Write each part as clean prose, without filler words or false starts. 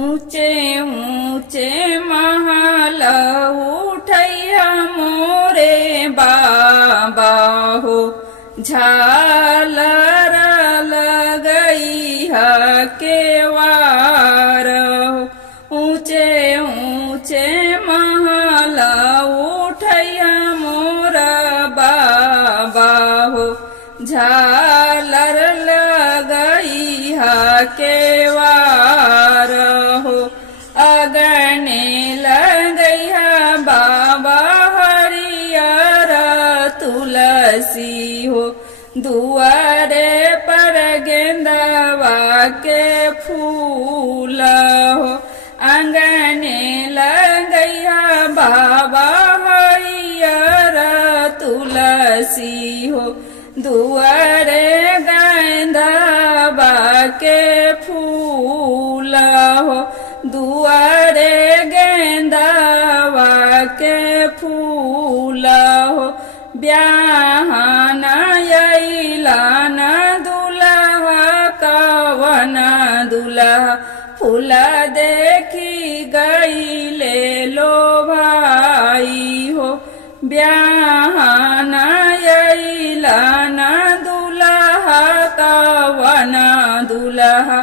ऊंचे ऊंचे महल उठैया मोरे बाबा हो, झालर लगैया केवार हो। ऊंचे ऊंचे महल उठैया मोर बाबा हो, झालर लगैया केवार हो। अगने लगैया बाबा हरियर तुलसी हो, दुआरे पर गेंदवा के फूल हो। अंगने लगैया बाबा हरियर तुलसी हो, दुआरे गेंदवा के फूल हो। दुआरे गेंदवा के फूल हो। ब्याहन अइलन दुल्हा कवन दुल्हा, फूल देखी गईले लो भाई हो। ब्याहन अइलन दुल्हा कवन दुल्हा,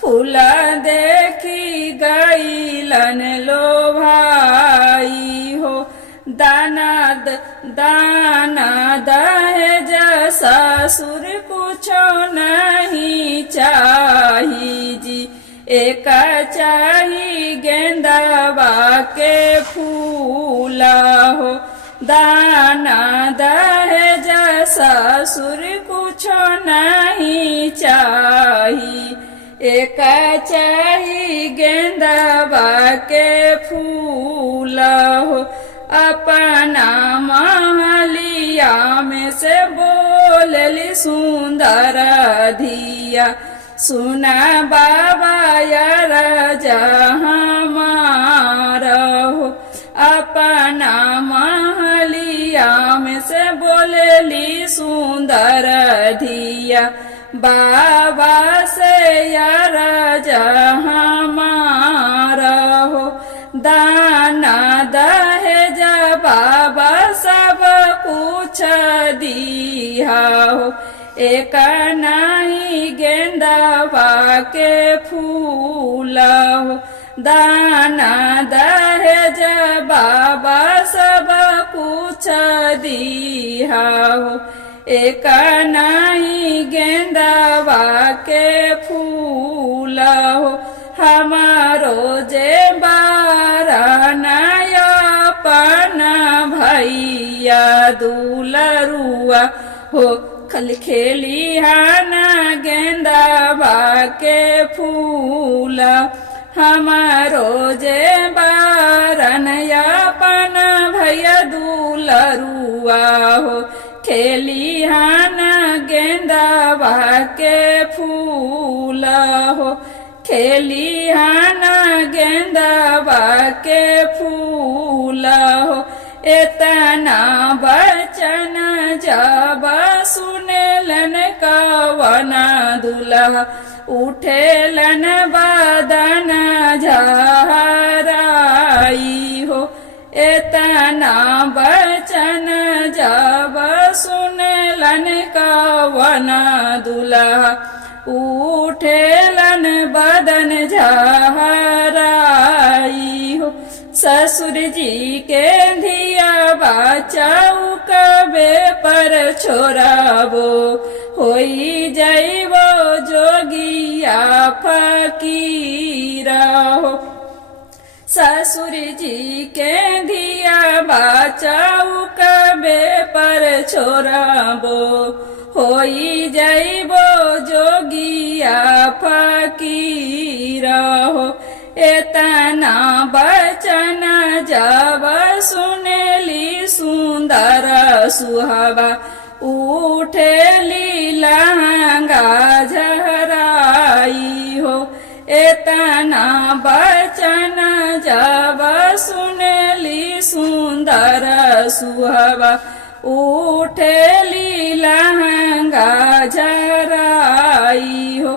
फूल देखी गईलन लो भाई हो। दाना दहेज ससुर कुछो नहीं चाही जी, एक चाही गेंदवा के फूल हो। दाना दहेज ससुर कुछो नहीं चाही, एक चाही गेंदवा के फूल हो। अपना महलिया में से बोलली सुंदर धिया, सुना बाबा यार जहाँ हो। अपना महलिया में से बोलली सुंदर धिया, बाबा से यार जहाँ हो। दाना दहेज बाबा सब कुछ दिया हो, एक नहीं गेंदवा के फूल हो। दाना दहेज बाबा सब कुछ दिया हो, एक नहीं गेंदवा के फूल हो। हमारो जे बारनाया पना भैया दुलरुआ हो, खल खेली हाना गेंदवा के फूल। हमारो जे बारनाया पना भैया दुलरुआ हो, खेली हाना गेंदवा के फूल हो। खेली हाना गेंदवा के फूल हो। एतना बचन जब सुनेलन कवन दुल्हा, उठेलन बदन झराई हो। एतना बचन जब सुनेलन कवन दुल्हा, उठेलन बदन झराई हो। ससुर जी के धिया चौकबे पर छोड़बो, होई जइबो जोगिया फकीर हो। ससुर जी के धिया चौकबे पर छोड़बो, होई जइबो जोगिया फकीर हो। एतना बचन जब सुनेली सुंदर सुहावा, उठेली लहंगा झराई हो। एतना बचन जब सुनेली सुंदर सुहावा, उठेली लहंगा झराई हो।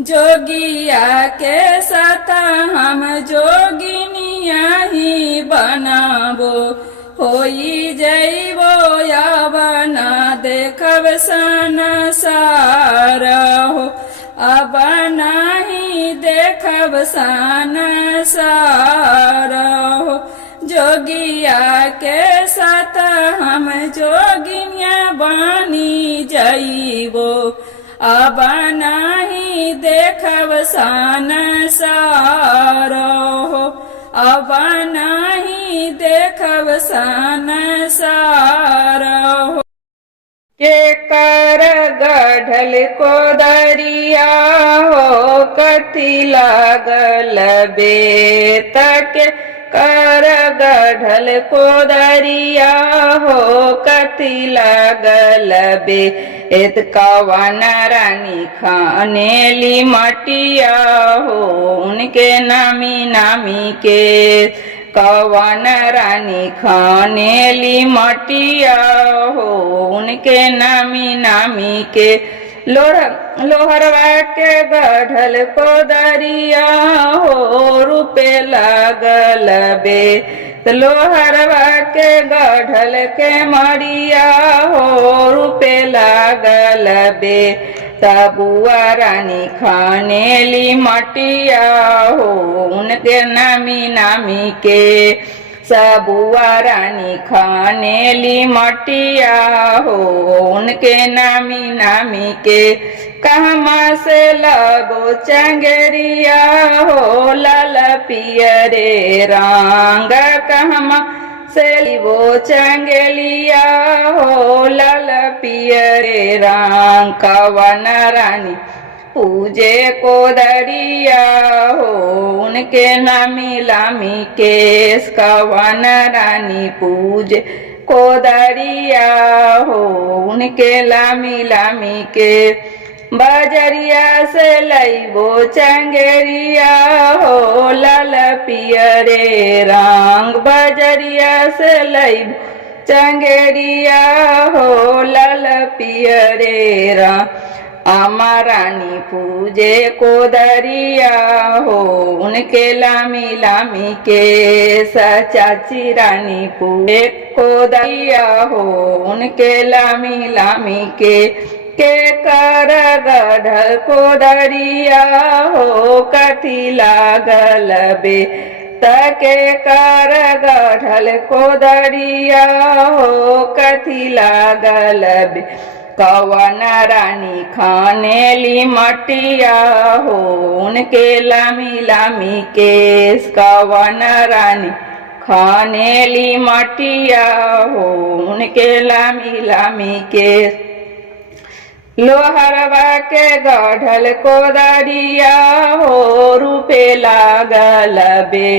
जोगिया के सतहा हम जोगिनिया ही बनाबो होई जइबो यावना देखब संसार हो अब नाही देखब संसार हो जोगिया के साथ हम जोगिनिया बनी जइबो अब नाही देखब संसार हो अब नाही देखब संसार हो के कर गढ़ल को दरिया हो कथी लागल बेत के कर गढ़ल को दरिया हो कथी लागल बेत कवन रानी खानेली मटिया हो उनके नामी नामी के कवन रानी खानेली मटिया हो उनके नामी नामी के लोहरवा के गढ़ल को दरिया हो रूपे लागल बे लोहरवा के गढ़ल के मरिया हो रूपे लागल बे तबुआ रानी खानेली मटिया हो उनके नामी नामी के सबुआ रानी खानेली मटिया हो उनके नामी नामी के कहमा से लगो चंगेरिया हो लाल पियरे रंग कहमा से वो चंगेलिया हो लाल पियरे रंग कवन रानी पूजे को दरिया हो उनके नामी लामी केस कवन रानी पूजे को दरिया हो उनके लामी लामी के बजरिया से लइबो चंगेरिया हो लाल पियरे रंग बजरिया से लइबो चंगेरिया हो लाल पियरे रंग अमरानी पूजे को दरिया हो उनके लामी लामी के चाची रानी पूजे को दरिया हो उनके लामी लामी के कर गढ़ल को दरिया हो कथी लागल बे तके कर गढ़ल को दरिया हो कथी लागल बे कवन रानी खानेली मटिया हो उनके लामी लामी केस कवन रानी खानेली मटिया हो उनके लामी लामी केस लोहरवा के गढ़ल को दरिया हो रूपे लागल बे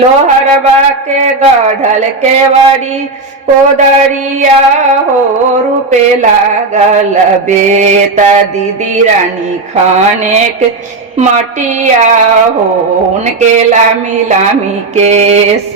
लोहरवा के गढ़ल के बड़ी को दरिया हो रूपे लागल बेत दीदी रानी खाने के मटिया हो उनके लामी लामी केस